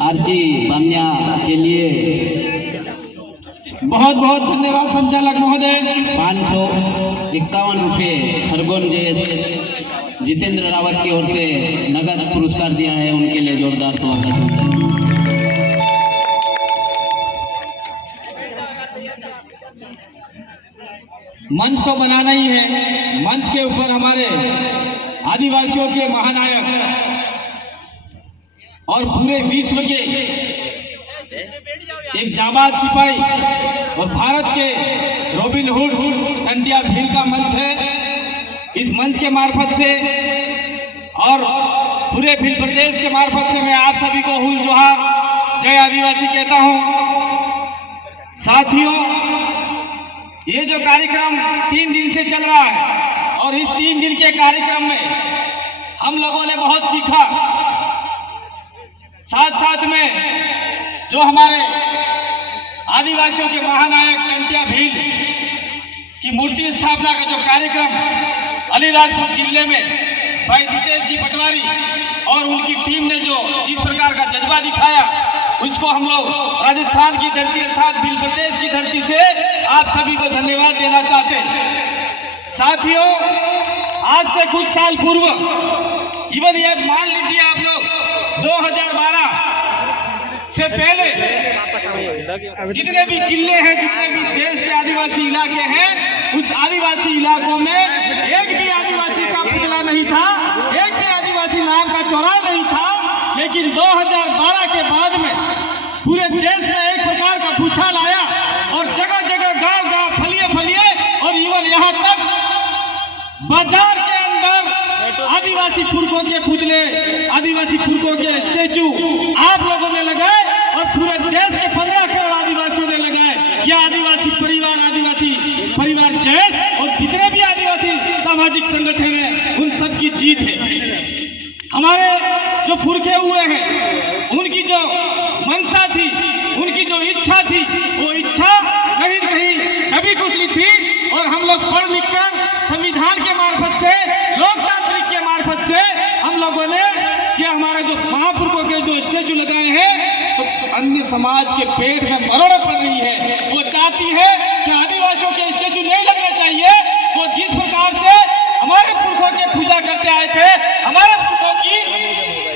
RG बामिया के लिए बहुत बहुत धन्यवाद संचालक महोदय। 551 रुपये खरगोन जैसे जितेंद्र रावत की ओर से नगद पुरस्कार दिया है, उनके लिए जोरदार स्वागत। मंच तो बनाना ही है, मंच के ऊपर हमारे आदिवासियों के महानायक और पूरे विश्व के एक जाबाज सिपाही और भारत के रॉबिन हुड टंटिया भील का मंच है। इस मंच के मार्फत से और पूरे भील प्रदेश के मार्फत से मैं आप सभी को हुल जोहार, जय आदिवासी कहता हूं। साथियों, ये जो कार्यक्रम 3 दिन से चल रहा है और इस 3 दिन के कार्यक्रम में हम लोगों ने बहुत सीखा। साथ साथ में जो हमारे आदिवासियों के महानायक टंटिया भील की मूर्ति स्थापना का जो कार्यक्रम अलीराजपुर जिले में भाई दितेश जी पटवारी और उनकी टीम ने जो जिस प्रकार का जज्बा दिखाया, उसको हम लोग राजस्थान की धरती अर्थात भील प्रदेश की धरती से आप सभी को धन्यवाद देना चाहते हैं। साथियों, आज से कुछ साल पूर्व इवन ये मान लीजिए आप लोग 2012 से पहले जितने भी जिले हैं, जितने भी देश के आदिवासी इलाके हैं, उस आदिवासी इलाकों में एक भी आदिवासी का पुतला नहीं था, एक भी आदिवासी नाम का चौराहा नहीं था। लेकिन 2012 के बाद में पूरे देश में एक प्रकार का भूचाल आया और जगह जगह गांव गांव फलिए फलिए और इवन यहाँ तक बाजार के अंदर आदिवासी पुरखों के पुतले, आदिवासी पुरखों के स्टेचू आप लोगों ने लगाए और पूरे देश के 15 करोड़ आदिवासियों ने लगाए। यह आदिवासी परिवार जैस और जितने भी आदिवासी सामाजिक संगठन है, उन सब की जीत है। हमारे जो पुरखे हुए हैं, उनकी जो मंशा थी, उनकी जो इच्छा थी, वो इच्छा कहीं कहीं कभी कुछ थी और हम लोग पढ़ लिख कर संविधान के मार्फत से, लोकतांत्रिक के मार्फत से हम लोगों ने हमारे जो महापुरुषों के जो स्टेचू लगाए हैं, तो अन्य समाज के पेट में मरोड़ पड़ रही है। वो चाहती है कि आदिवासियों के स्टेचू नहीं लगने चाहिए। वो जिस प्रकार से हमारे पुरखों की पूजा करते आए थे, हमारे पुरखों की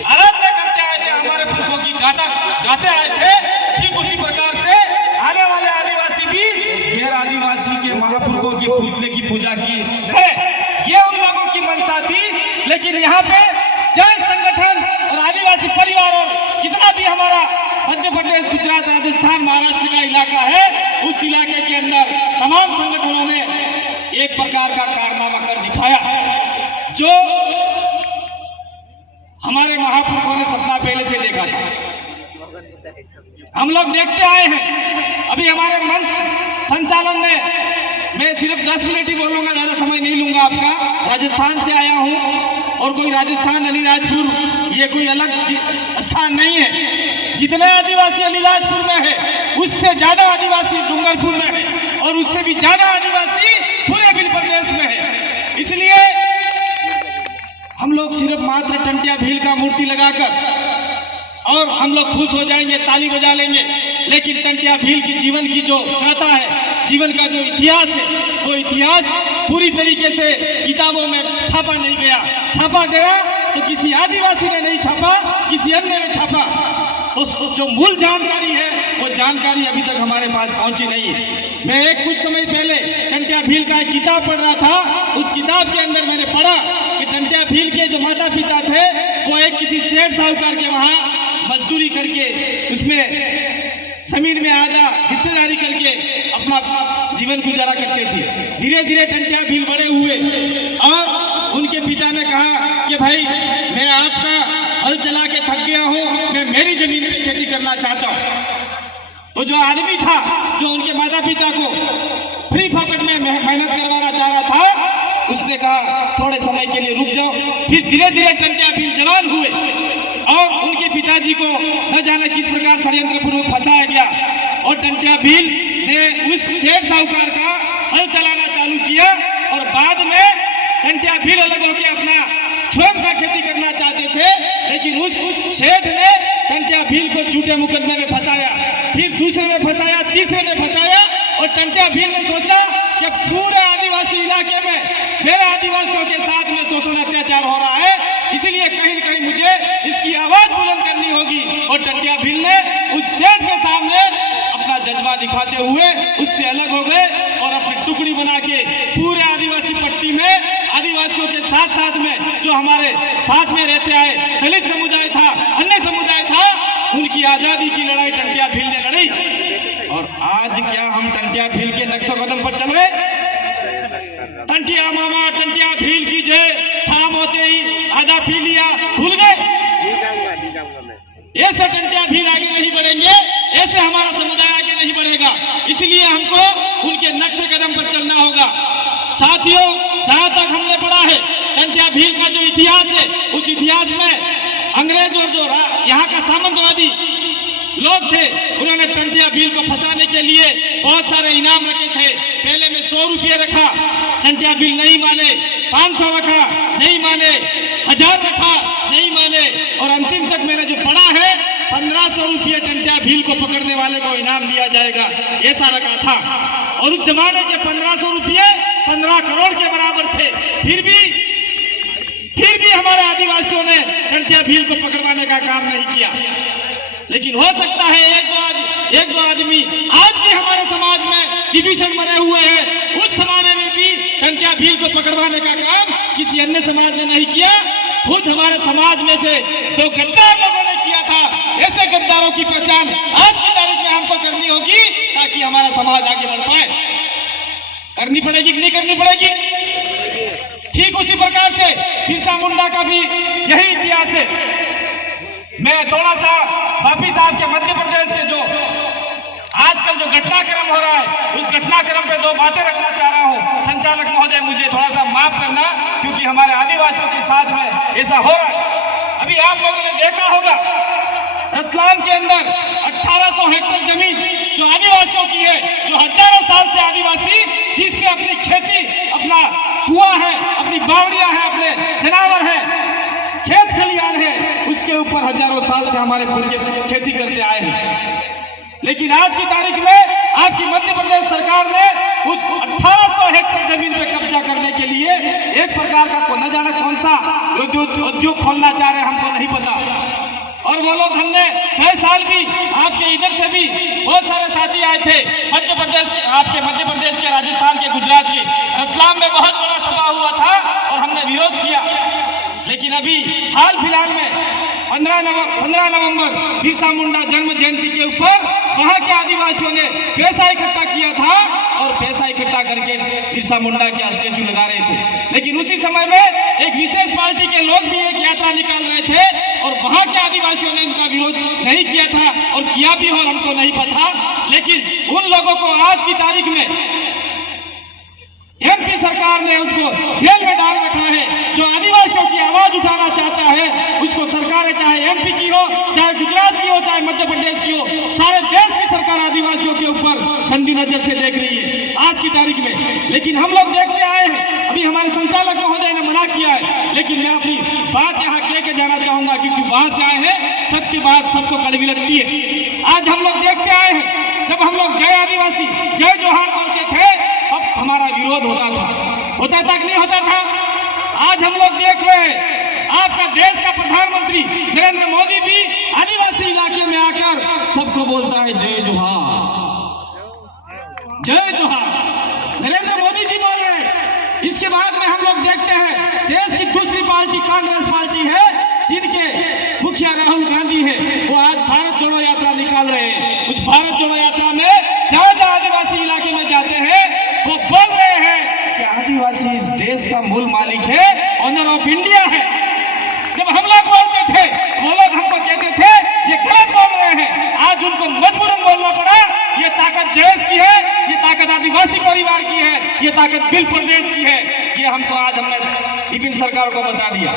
आराधना करते आए थे, हमारे पुरखों की गाथा गाते आए थे, ठीक उसी प्रकार से आने वाले आदिवासी भी गैर आदिवासी के महापुरुषों की पुतले की पूजा की करे। ये उन लोगों की मंशा थी। लेकिन यहाँ पे जैन संगठन और आदिवासी परिवार और जितना भी हमारा मध्य प्रदेश, गुजरात, राजस्थान, महाराष्ट्र का इलाका है, उस इलाके के अंदर तमाम संगठनों ने एक प्रकार का कारनामा कर दिखाया, जो हमारे महापुरुषों ने सपना पहले से देखा था। हम लोग देखते आए हैं। अभी हमारे मंच संचालन में मैं सिर्फ 10 मिनट ही बोलूंगा, ज्यादा समय नहीं लूंगा आपका। राजस्थान से आया हूं और कोई राजस्थान अलीराजपुर ये कोई अलग स्थान नहीं है। जितने आदिवासी अलीराजपुर में है, उससे ज्यादा आदिवासी डूंगरपुर में है और उससे भी ज्यादा आदिवासी पूरे भील प्रदेश में है। इसलिए हम लोग सिर्फ मात्र टंटिया भील का मूर्ति लगाकर और हम लोग खुश हो जाएंगे, ताली बजा लेंगे। लेकिन टंटिया भील की जीवन की जो गाथा है, जीवन का जो इतिहास है, वो इतिहास पूरी तरीके से किताबों में छापा नहीं गया। छापा गया तो किसी आदिवासी ने नहीं छापा, किसी अन्य ने छापा। तो जो मूल जानकारी है, वो जानकारी अभी तक हमारे पास पहुंची नहीं है। मैं कुछ समय पहले टंटिया भील का एक किताब पढ़ रहा था। उस किताब के अंदर मैंने पढ़ा कि टंटिया भील के जो माता पिता थे, वो एक किसी सेठ साहूकार के वहां मजदूरी करके उसमें जमीन में आधा हिस्सेदारी करके अपना जीवन गुजारा करते थे। धीरे धीरे टंटिया भील बड़े हुए और उनके पिता ने कहा कि भाई, मैं आपका हल चला के थक गया हूं, मैं मेरी जमीन पे खेती करना चाहता हूं। तो जो आदमी था, जो उनके माता पिता को फ्री फॉकट में मेहनत करवाना चाह रहा था, उसने कहा थोड़े समय के लिए रुक जाओ। फिर धीरे धीरे टंटिया भील जवान हुए और उनके पिताजी को न जाने किस प्रकार षड्यंत्रपूर्वक फंसाया गया और टंटिया भील ने उस सेठ साहूकार का हल चलाना चालू किया। और बाद में टंटिया भील अलग होकर अपना स्वयं का खेती करना चाहते थे, लेकिन उस सेठ ने टंटिया भील को झूठे मुकदमे में फंसाया, फिर दूसरे में फंसाया, तीसरे में फंसाया, और टंटिया भील ने सोचा कि पूरे आदिवासी इलाके में मेरे आदिवासियों के साथ में शोषण अत्याचार हो रहा है, इसलिए कहीं न कहीं मुझे इसकी आवाज बुलंद करनी होगी। और टंटिया भील ने उस सेठ के सामने अपना जज्बा दिखाते हुए उससे अलग हो गए और अपनी टुकड़ी बना के पूरे आदिवासी पट्टी में आदिवासियों के साथ साथ में जो हमारे साथ में रहते आए दलित समुदाय था, अन्य समुदाय था, उनकी आजादी की लड़ाई टंटिया भील ने लड़ी। और आज क्या हम टंटिया भील के नक्शे कदम पर चल रहे? टंटिया मामा टंटिया भील की जय, शाम होते ही आधा पी लिया, भूल गए। ऐसे टंटिया भील आगे नहीं बढ़ेंगे, ऐसे हमारा समुदाय आगे नहीं बढ़ेगा, इसलिए हमको उनके नक्शे कदम पर चलना होगा। साथियों, जहां तक हमने पढ़ा है टंटिया भील का जो इतिहास है, उस इतिहास में अंग्रेज और जो यहाँ का सामंतवादी लोग थे, उन्होंने टंटिया भील को फंसाने के लिए बहुत सारे इनाम रखे थे। पहले में 100 रुपये रखा, टंटिया भील नहीं माने, 500 रखा, नहीं माने, 1000 रखा, नहीं माने, और अंतिम तक मैंने जो पढ़ा है 1500 रुपये टंटिया भील को पकड़ने वाले को इनाम दिया जाएगा, ऐसा रखा था। और उस जमाने के 1500 रुपये 15 करोड़ के बराबर थे। फिर भी हमारे आदिवासियों ने टंटिया भील को पकड़वाने का काम नहीं किया। लेकिन हो सकता है एक दो आदमी आज भी हमारे समाज में विभीषण बने हुए हैं, उस जमाने में भी टंटिया भील को पकड़वाने का काम किसी अन्य समाज ने नहीं किया, खुद हमारे समाज में से 2 गद्दार लोगों ने किया था। ऐसे गद्दारों की पहचान आज की तारीख में हमको करनी होगी ताकि हमारा समाज आगे बढ़ पाए। करनी पड़ेगी कि नहीं करनी पड़ेगी? ठीक उसी प्रकार से बिरसा मुंडा का भी यही इतिहास है। मैं थोड़ा सा वापिस आपके मध्य प्रदेश के जो आजकल जो घटनाक्रम हो रहा है, उस घटनाक्रम पे 2 बातें रखना चाह रहा हूं। संचालक महोदय, मुझे थोड़ा सा माफ करना, क्योंकि हमारे आदिवासियों के साथ में ऐसा हो रहा है। अभी आप लोगों ने देखा होगा रतलाम के अंदर 1800 हेक्टेयर जमीन जो आदिवासियों की है, जो हजारों साल से आदिवासी जिसमें अपनी खेती, अपना कुआं है, अपनी बावड़ियां हैं, अपने जनावर हैं, खेत खलियान है, उसके ऊपर हजारों साल से हमारे पूर्वज खेती करते आए हैं। लेकिन आज की तारीख में आपकी मध्य प्रदेश सरकार ने उस 1800 हेक्टेयर जमीन पे कब्जा करने के लिए एक प्रकार का न जाने कौन सा उद्योग खोलना चाह रहे, हमको नहीं पता। और वो लोग, हमने कई साल भी आपके इधर से भी बहुत सारे साथी आए थे मध्य प्रदेश के, आपके मध्य प्रदेश के, राजस्थान के, गुजरात के, रतलाम में बहुत बड़ा सभा हुआ था और हमने विरोध किया। लेकिन अभी हाल फिलहाल में 15 नवंबर बिरसा मुंडा जन्म जयंती के ऊपर वहां के आदिवासियों ने पैसा इकट्ठा किया था और पैसा इकट्ठा करके बिरसा मुंडा के स्टैचू लगा रहे थे। लेकिन उसी समय में एक विशेष पार्टी के लोग भी एक यात्रा निकाल रहे थे और वहां के आदिवासियों ने उनका विरोध नहीं किया था, और किया भी हो हमको नहीं पता। लेकिन उन लोगों को आज की तारीख में एमपी सरकार ने उनको जेल में डाल रखा है। जो आदिवासियों की आवाज उठाना चाहता है, उसको सरकार चाहे एमपी की हो, चाहे गुजरात की हो, चाहे मध्य प्रदेश की हो, सारे देश की सरकार आदिवासियों के ऊपर गंदी नजर से देख रही है आज की तारीख में। लेकिन हम लोग देखते आए हैं, अभी हमारे संचालक महोदय ने मना किया है, लेकिन मैं अपनी बात यहाँ कह के जाना चाहूंगा, क्योंकि वहां से आए हैं, सबकी बात सबको कड़वी लगती है। आज हम लोग देखते आए हैं, जब हम लोग जय आदिवासी, जय जोहार बोलते थे, अब हमारा विरोध होता था कि नहीं होता था? आज हम लोग देख रहे हैं, आपका देश का प्रधानमंत्री नरेंद्र मोदी भी आदिवासी इलाके में आकर सबको बोलता है जय जोहार, जय जोहार। नरेंद्र मोदी जी बोल रहे हैं। इसके बाद में हम लोग देखते हैं देश की दूसरी पार्टी कांग्रेस पार्टी है, जिनके मुखिया राहुल गांधी है, वो आज भारत जोड़ो यात्रा निकाल रहे हैं। उस भारत जोड़ो यात्रा में जहां जहां आदिवासी इलाके में जाते हैं, वो बोल रहे हैं कि आदिवासी इस देश का मूल मालिक है, ऑनर ऑफ इंडिया है। जब हम लोग बोलते थे, वो लोग हमको कहते थे ये गलत बोल रहे हैं। आज उनको मजबूरन बोलना पड़ा, ये ताकत देश की है, ये ताकत आदिवासी परिवार की है, ये ताकत बिल प्रदेश की है। ये हमको आज हमने विभिन्न सरकार को बता दिया।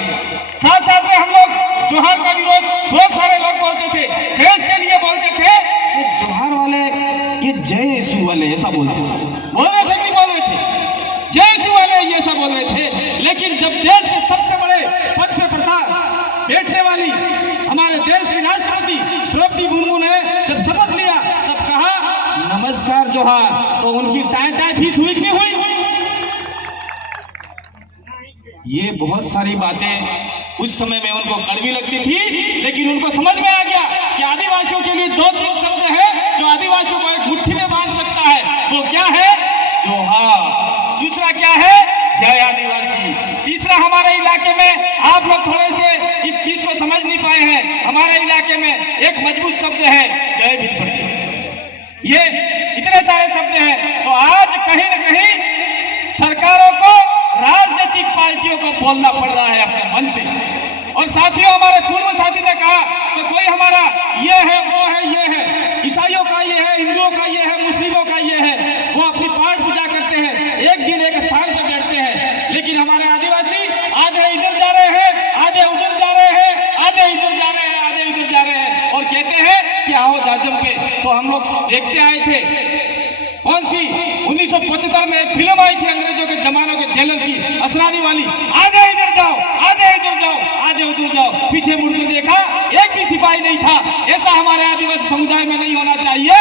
साथ साथ में हम लोग जोहार का विरोध बहुत सारे लोग बोलते थे, जय के लिए बोलते थे, ये जोहार वाले, ये जय यीशु वाले ऐसा बोलते थे, बोल रहे थे, नहीं बोल रहे थे, जय यीशु वाले ये सब बोल रहे थे। लेकिन जब देश के सबसे बड़े पद पे बैठने वाली हमारे देश की राष्ट्रपति द्रौपदी मुर्मू ने जब शपथ लिया तब कहा नमस्कार जोहार, तो उनकी टाई टाई फीस हुई कि नहीं हुई? ये बहुत सारी बातें उस समय में उनको कड़वी लगती थी, लेकिन उनको समझ में आ गया कि आदिवासियों के लिए 2-3 शब्द है जो आदिवासियों को एक मुट्ठी में बांध सकता है। वो क्या है? जोहार। दूसरा क्या है? जय आदिवासी। तीसरा, हमारे इलाके में आप लोग थोड़े से इस चीज को समझ नहीं पाए हैं, हमारे इलाके में एक मजबूत शब्द है जय भील प्रदेश। ये इतने सारे शब्द हैं, तो आज कहीं न कहीं सरकारों को, राजनीतिक पार्टियों को बोलना पड़ रहा है अपने मन से। और साथियों, हमारे पूर्व साथी ने कहा कि कोई हमारा ये है, वो है, ये है, ईसाइयों का ये है, हिंदुओं का ये है, मुस्लिमों का ये है, वो अपनी पाठ पूजा करते हैं, एक दिन एक स्थान पर बैठते हैं। लेकिन हमारे आदिवासी आधे इधर जा रहे हैं, आधे उधर जा रहे हैं, आधे इधर जा रहे हैं, आधे उधर जा रहे हैं, और कहते हैं कि आओ जाजम पे। तो हम लोग देखते आए थे, कौन सी 1975 में एक फिल्म आई थी अंग्रेजों के जमानों के जेलर की, असरानी वाली, आधे इधर जाओ, आधे इधर जाओ, आधे उधर जाओ। पीछे मुड़कर देखा, एक भी सिपाही नहीं था। ऐसा हमारे आदिवासी समुदाय में नहीं होना चाहिए।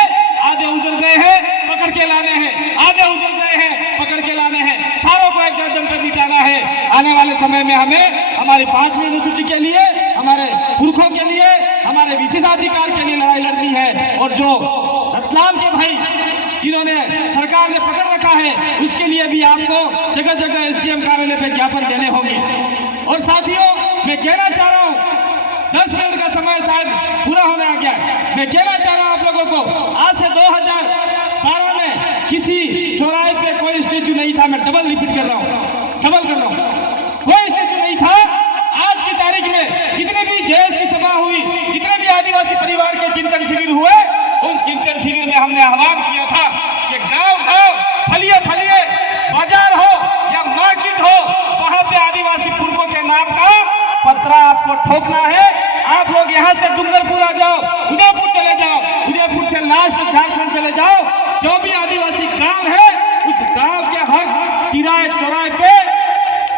आधे उधर गए हैं, पकड़ के लाने हैं, आधे उधर गए हैं, पकड़ के लाने हैं, सारों को एक जम पे बिठाना है। आने वाले समय में हमें हमारी 5वीं अनुसूची के लिए, हमारे पुरखों के लिए, हमारे विशेषाधिकार के लिए लड़ाई लड़नी है। और जो रतलाम के भाई जिन्होंने सरकार ने पकड़ रखा है, उसके लिए भी आपको जगह जगह एसडीएम कार्यालय पे ज्ञापन देने होंगे। और साथियों, मैं कहना चाह रहा हूँ, 10 मिनट का समय शायद पूरा होने आ गया। मैं कहना चाह रहा हूँ आप लोगों को, आज से 2012 में किसी चौराहे पे कोई स्टेचू नहीं था। मैं डबल रिपीट कर रहा हूँ, डबल कर रहा हूँ, कोई स्टेचू नहीं था। आज की तारीख में जितने भी जेएस की सभा हुई, जितने भी आदिवासी परिवार के चिंतन शिविर हुए, उन चिंतन शिविर में हमने आह्वान किया था कि गांव-गांव, फलिए-फलिए, बाजार हो या मार्केट हो, वहां पे आदिवासी पुरखों के नाम का पत्रा आपको ठोकना है। आप लोग यहाँ से डूंगरपुर आ जाओ, उदयपुर चले जाओ, उदयपुर से लास्ट झारखंड चले जाओ, जो भी आदिवासी गांव है, उस गांव के हर तिराहे चौराहे पे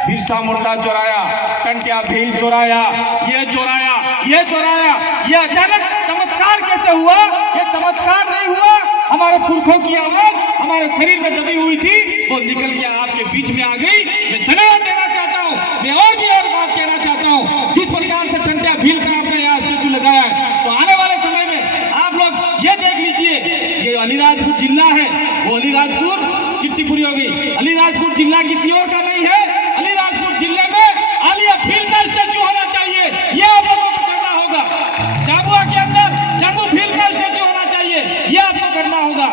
बिरसा मुंडा चौराया, टंटिया भील चौराया, ये चौराया, ये चौराया। ये अचानक चमत्कार कैसे हुआ? ये चमत्कार नहीं हुआ, हमारे पुरखों की आवाज हमारे शरीर में दबी हुई थी, वो निकल के आपके बीच में आ गई। मैं धन्यवाद देना चाहता हूँ। मैं और भी एक बात कहना चाहता हूँ, जिस प्रकार से टंटिया भील का आपने यहाँ स्टेचू लगाया है, तो आने वाले समय में आप लोग ये देख लीजिए, ये अलीराजपुर जिला है, वो अलीराजपुर चिट्टीपुरी हो गई। अलीराजपुर जिला किसी और का नहीं है। अलीराजपुर जिले में आलिया भील का स्टेचू होना चाहिए। ये आप लोगों को करना होगा। झाबुआ के अंदर जम्मू भील का स्टेचू होना चाहिए। ये आपको करना होगा।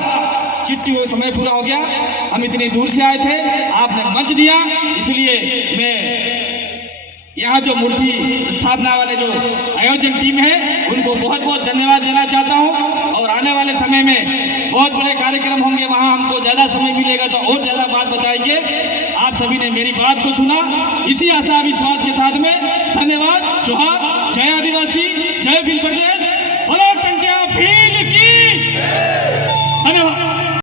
चिट्ठी वो समय पूरा हो गया, हम इतनी दूर से आए थे, आपने मंच दिया, इसलिए मैं यहाँ जो मूर्ति स्थापना वाले जो आयोजन टीम है, उनको बहुत बहुत धन्यवाद देना चाहता हूँ। और आने वाले समय में बहुत बड़े कार्यक्रम होंगे, वहाँ हमको ज़्यादा समय मिलेगा तो और ज़्यादा बात बताएंगे। आप सभी ने मेरी बात को सुना, इसी आशा विश्वास के साथ में धन्यवाद। जोहार, जय आदिवासी, जय भील प्रदेश।